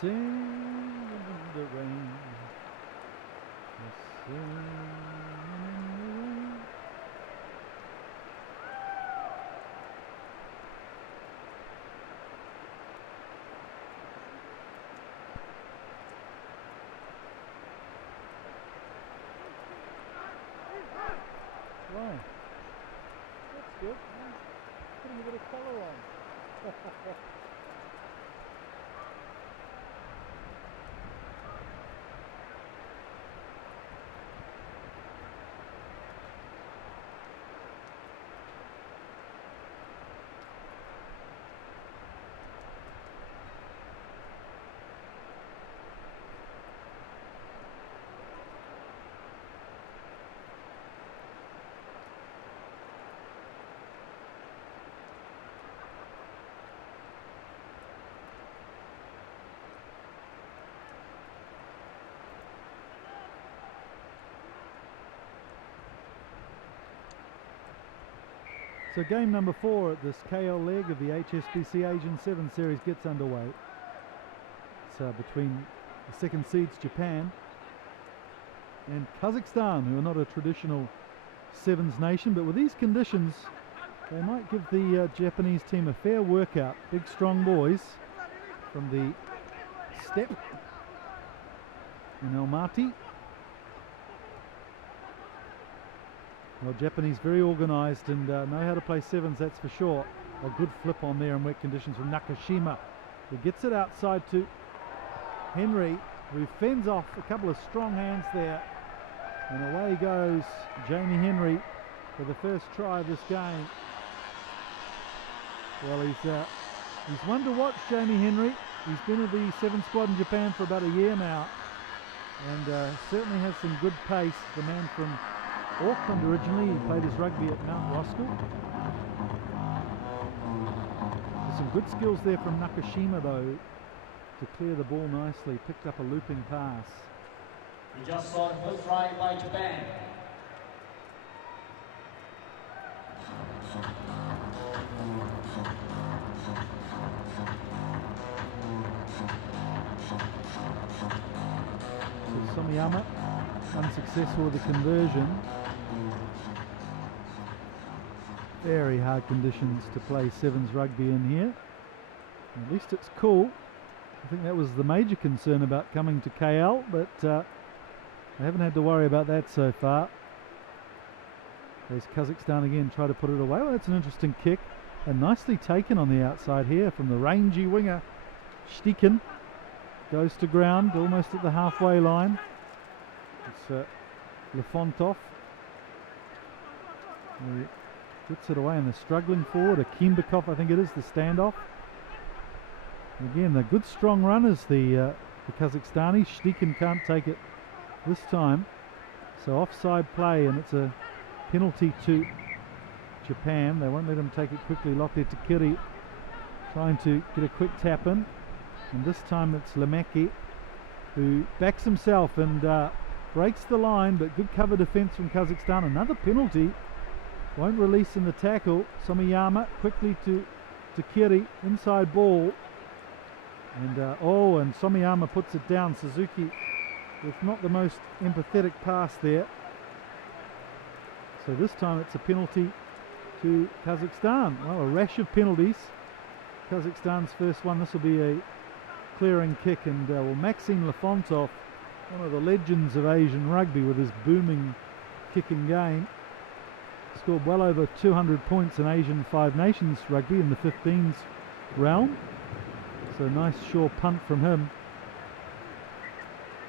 sing in the rain. We'll sing in the rain. Wow, that's good. Putting a bit of colour on. So game number 4 at this KL leg of the HSBC Asian 7 Series gets underway. It's between the second seeds Japan and Kazakhstan, who are not a traditional sevens nation, but with these conditions they might give the Japanese team a fair workout. Big strong boys from the step in Almaty. Well, Japanese very organised and know how to play sevens, that's for sure. A good flip on there in wet conditions from Nakashima. He gets it outside to Henry, who fends off a couple of strong hands there. And away goes Jamie Henry for the first try of this game. Well, he's one to watch, Jamie Henry. He's been at the 7 squad in Japan for about a year now. And certainly has some good pace, the man from Auckland originally. He played his rugby at Mount Roskill. There's some good skills there from Nakashima though to clear the ball nicely. Picked up a looping pass. We just saw the first try by Japan. So Somiyama unsuccessful with the conversion. Very hard conditions to play sevens rugby in here. At least it's cool. I think that was the major concern about coming to KL, but I haven't had to worry about that so far. There's Kazakhstan again, try to put it away. Well, that's an interesting kick and nicely taken on the outside here from the rangy winger. Stiken goes to ground almost at the halfway line. It's Lefontov. He gets it away and they're struggling forward. Akimbekov, I think it is, the standoff. Again, they're good strong runners, the Kazakhstanis. Stiken can't take it this time. So offside play, and it's a penalty to Japan. They won't let him take it quickly. Lotte Takiri trying to get a quick tap in. And this time it's Lemeki who backs himself and breaks the line, but good cover defence from Kazakhstan. Another penalty. Won't release in the tackle. Somiyama quickly to Takiri. Inside ball. And and Somiyama puts it down. Suzuki with not the most empathetic pass there. So this time it's a penalty to Kazakhstan. Well, a rash of penalties. Kazakhstan's first one. This will be a clearing kick, and well, Maxime Lefontov, one of the legends of Asian rugby with his booming kicking game, scored well over 200 points in Asian Five Nations rugby in the 15s realm. So nice sure punt from him.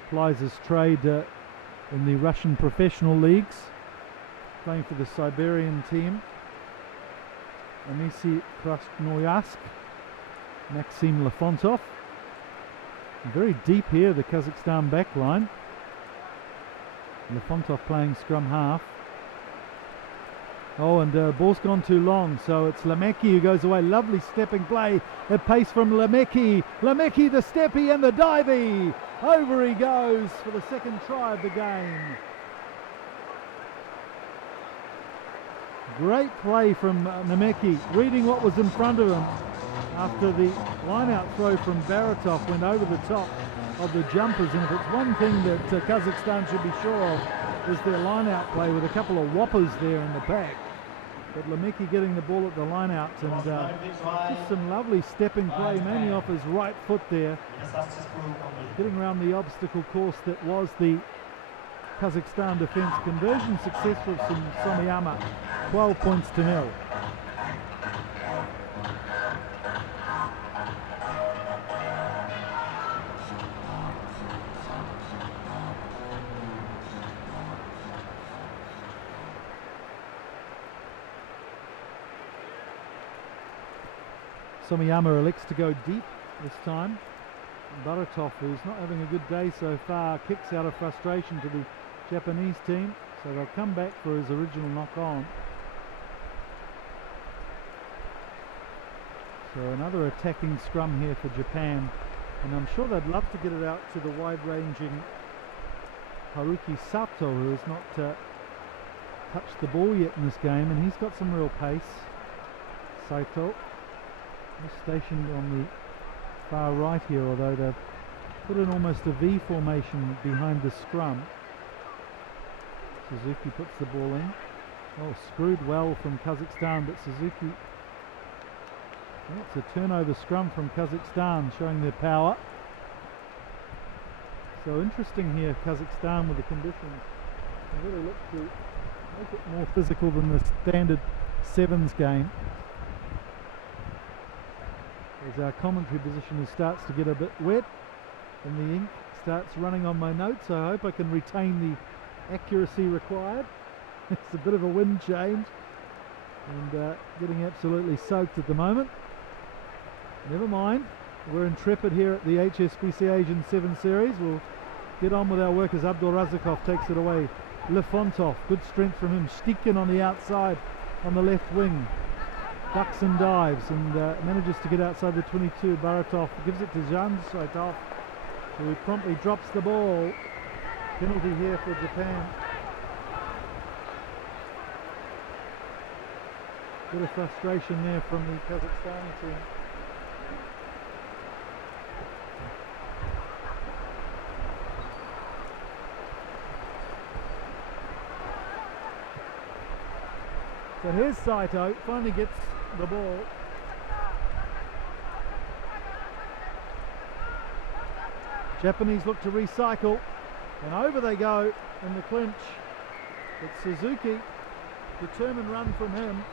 Plies his trade in the Russian professional leagues, playing for the Siberian team. Anisi Krasnoyarsk, Maxime Lefontov. Very deep here, the Kazakhstan back line. Lefontov playing scrum half. Oh, and ball's gone too long, so it's Lemeki who goes away. Lovely stepping play at pace from Lemeki. Lemeki the steppy and the divey. Over he goes for the second try of the game. Great play from Lemeki, reading what was in front of him after the line-out throw from Baratov went over the top of the jumpers. And if it's one thing that Kazakhstan should be sure of, is their line-out play with a couple of whoppers there in the back. But Lemeki getting the ball at the line-out, and just some lovely stepping play, mainly off his right foot there, getting around the obstacle course that was the Kazakhstan defence. Conversion successful from Somiyama, 12 points to 0. Somiyama elects to go deep this time. Baratov, who's not having a good day so far, kicks out of frustration to the Japanese team, so they'll come back for his original knock on. So another attacking scrum here for Japan, and I'm sure they'd love to get it out to the wide-ranging Haruki Sato, who has not touched the ball yet in this game, and he's got some real pace. Sato stationed on the far right here, although they've put in almost a V formation behind the scrum. Suzuki puts the ball in. Oh, screwed well from Kazakhstan, but Suzuki. Well, it's a turnover scrum from Kazakhstan, showing their power. So interesting here, Kazakhstan with the conditions. They really look to make it more physical than the standard sevens game. As our commentary position starts to get a bit wet and the ink starts running on my notes, I hope I can retain the accuracy required. It's a bit of a wind change and getting absolutely soaked at the moment. Never mind, we're intrepid here at the HSBC Asian 7 Series. We'll get on with our work as Abdul Razakov takes it away. Lefontov, good strength from him. Stikin on the outside on the left wing. Ducks and dives and manages to get outside the 22. Baratov gives it to Jan Saitov, who promptly drops the ball. Penalty here for Japan. Bit of frustration there from the Kazakhstani team. So here's Saito, finally gets the ball. Japanese look to recycle, and over they go in the clinch. It's Suzuki, determined run from him.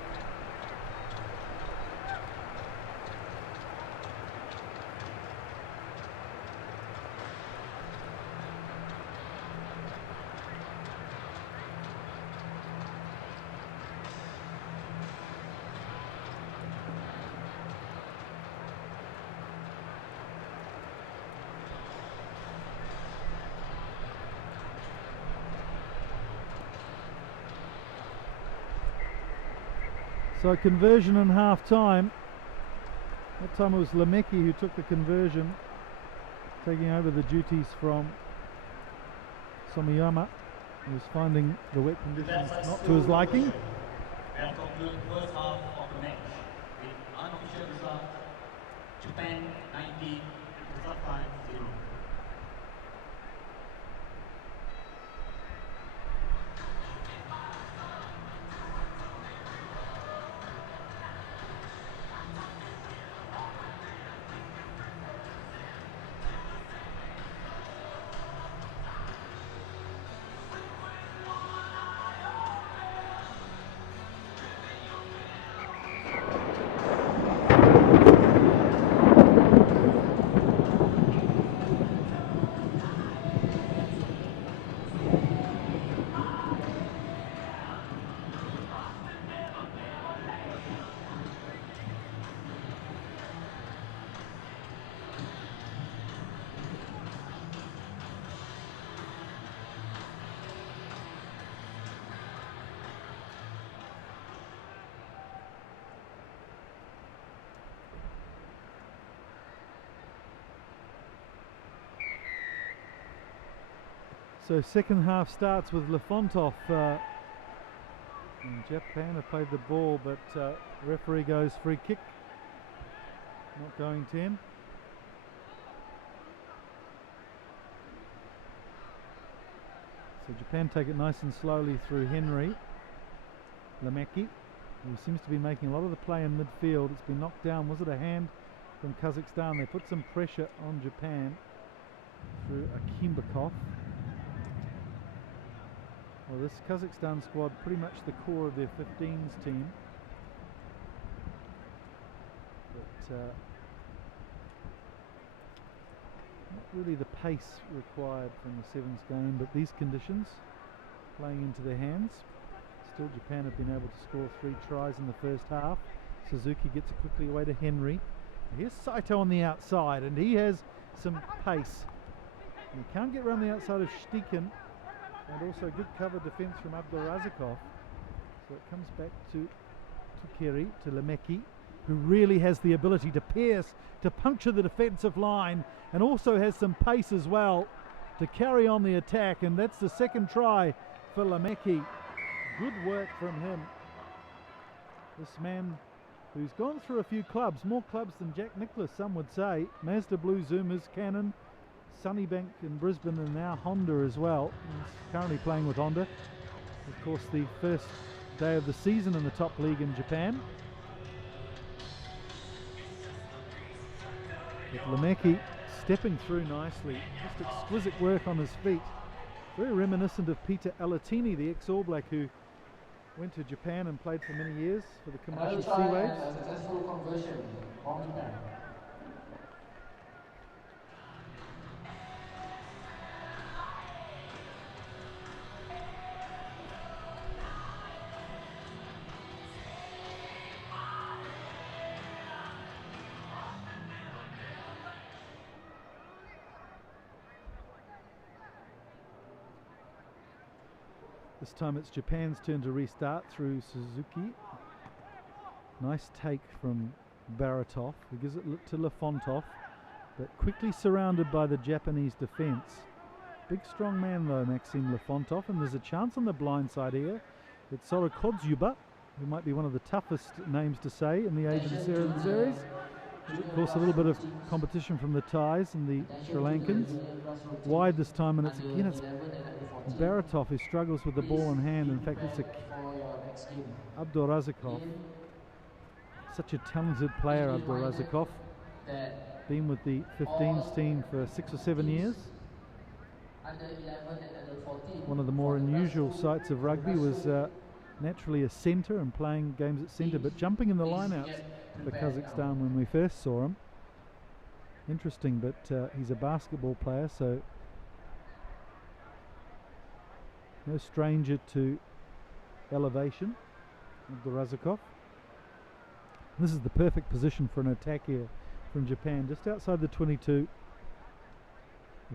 So conversion in half time. That time it was Lemeki who took the conversion, taking over the duties from Somiyama, who was finding the wet conditions not to his liking. We have concluded the first half of the match with unofficial result: Japan 90, Kazakhstan 0. So second half starts with Lefontov. And Japan have played the ball, but referee goes free kick. not going 10. So Japan take it nice and slowly through Henry. Lemeki, who seems to be making a lot of the play in midfield. It's been knocked down. Was it a hand from Kazakhstan? They put some pressure on Japan through Akimbakov. Well, this Kazakhstan squad, pretty much the core of their 15s team. But not really the pace required from the sevens game, but these conditions playing into their hands. Still, Japan have been able to score 3 tries in the first half. Suzuki gets it quickly away to Henry. Here's Saito on the outside, and he has some pace. He can't get around the outside of Shtikin, and also good cover defence from Abdulrazakov. So it comes back to Tukeri, to Lemeki, who really has the ability to pierce, to puncture the defensive line, and also has some pace as well to carry on the attack. And that's the second try for Lemeki. Good work from him. This man who's gone through a few clubs, more clubs than Jack Nicklaus, some would say. Mazda Blue Zoomers, Canon, Sunnybank in Brisbane, and now Honda as well. He's currently playing with Honda. Of course, the first day of the season in the top league in Japan. But Lemeki stepping through nicely. Just exquisite work on his feet. Very reminiscent of Peter Alatini, the ex-All Black, who went to Japan and played for many years for the commercial Sea Waves. A successful conversion from Japan. This time it's Japan's turn to restart through Suzuki. Nice take from Baratov, who gives it to Lefontov, but quickly surrounded by the Japanese defence. Big strong man though, Maxime Lefontov, and there's a chance on the blind side here. It's Sorokodzuba, who might be one of the toughest names to say in the Asian series. Of course, a little bit of competition from the Thais and the Sri Lankans. Wide this time, and it's Baratov who struggles with the ball in hand. In fact, it's Abdulrazakov. Such a talented player, Abdulrazakov. Been with the 15s team for 6 or 7 years. One of the more unusual sights of rugby was naturally a centre and playing games at centre, but jumping in the lineouts for Kazakhstan when we first saw him. Interesting, but he's a basketball player, so no stranger to elevation. Abdulrazakov. This is the perfect position for an attack here from Japan, just outside the 22.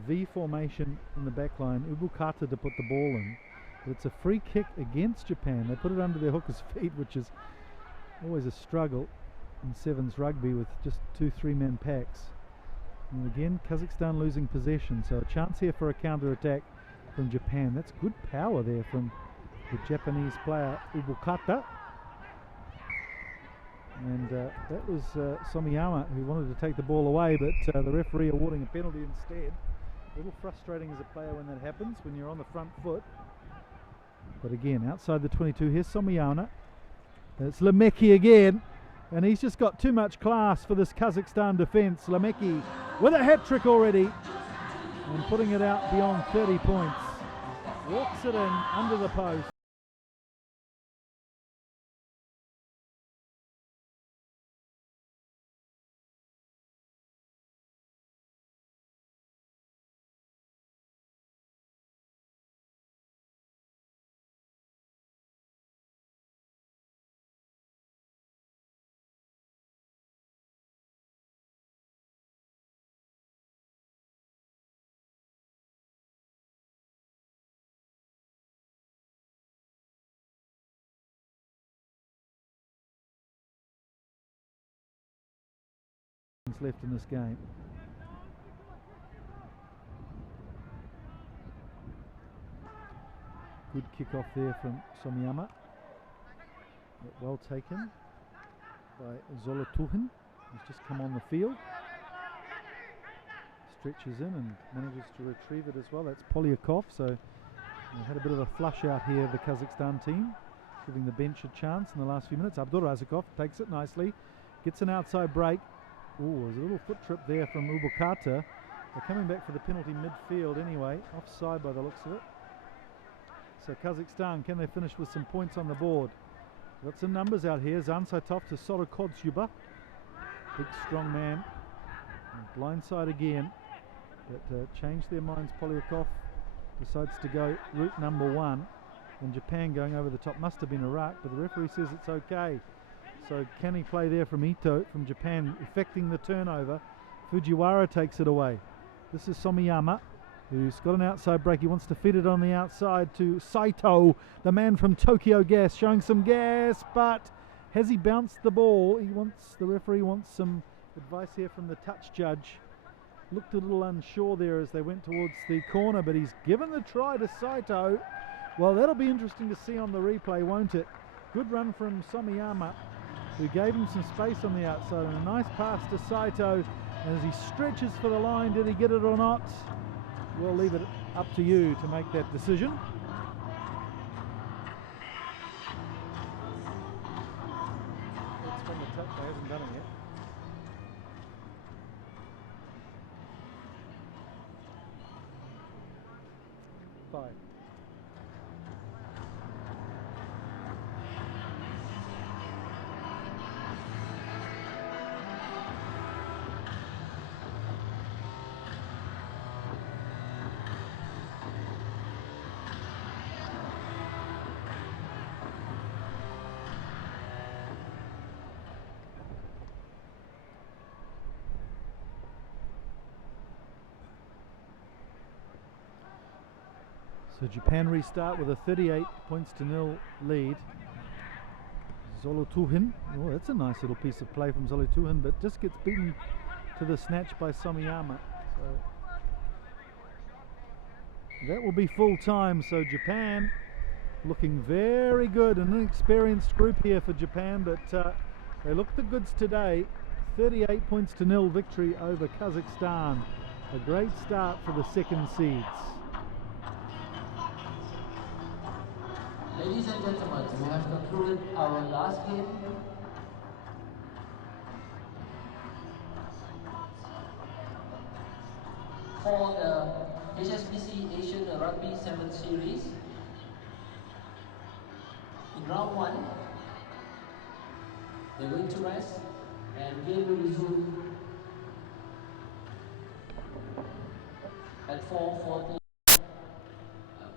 V formation in the back line, Ubukata to put the ball in. But it's a free kick against Japan. They put it under their hookers' feet, which is always a struggle in sevens rugby with just 2-3 man packs. And again, Kazakhstan losing possession, so a chance here for a counter-attack from Japan. That's good power there from the Japanese player Ubukata. And that was Somiyama who wanted to take the ball away, but the referee awarding a penalty instead. A little frustrating as a player when that happens, when you're on the front foot. But again, outside the 22, here's Somiyama. It's Lemeki again, and he's just got too much class for this Kazakhstan defence. Lemeki with a hat-trick already, and putting it out beyond 30 points. Walks it in under the post. Left in this game. Good kick off there from Somiyama. Well taken by Zolotuhin. He's just come on the field. Stretches in and manages to retrieve it as well. That's Polyakov. So they had a bit of a flush out here, the Kazakhstan team, giving the bench a chance in the last few minutes. Abdulrazakov takes it nicely, gets an outside break. Oh, there's a little foot trip there from Ubukata. They're coming back for the penalty midfield anyway, offside by the looks of it. So Kazakhstan, can they finish with some points on the board? Got some numbers out here. Zansaitov to Sorokodzyuba. Big strong man. And blindside again. But changed their minds. Polyakov decides to go route number 1. And Japan going over the top. Must have been a ruck, but the referee says it's okay. So can he play there from Ito from Japan, effecting the turnover? Fujiwara takes it away. This is Somiyama, who's got an outside break. He wants to feed it on the outside to Saito, the man from Tokyo Gas, showing some gas, but has he bounced the ball? The referee wants some advice here from the touch judge. Looked a little unsure there as they went towards the corner, but he's given the try to Saito. Well, that'll be interesting to see on the replay, won't it? Good run from Somiyama, who gave him some space on the outside, and a nice pass to Saito. And as he stretches for the line, did he get it or not? We'll leave it up to you to make that decision. It's from the touch, he hasn't done it yet. Five. So Japan restart with a 38-0 lead. Zolotuhin, oh, that's a nice little piece of play from Zolotuhin, but just gets beaten to the snatch by Somiyama. So that will be full time. So Japan looking very good, an inexperienced group here for Japan, but they look the goods today. 38-0 victory over Kazakhstan. A great start for the second seeds. Ladies and gentlemen, we have concluded our last game. For the HSBC Asian Rugby 7 Series, in round 1, they're going to rest and game will resume at 4:40.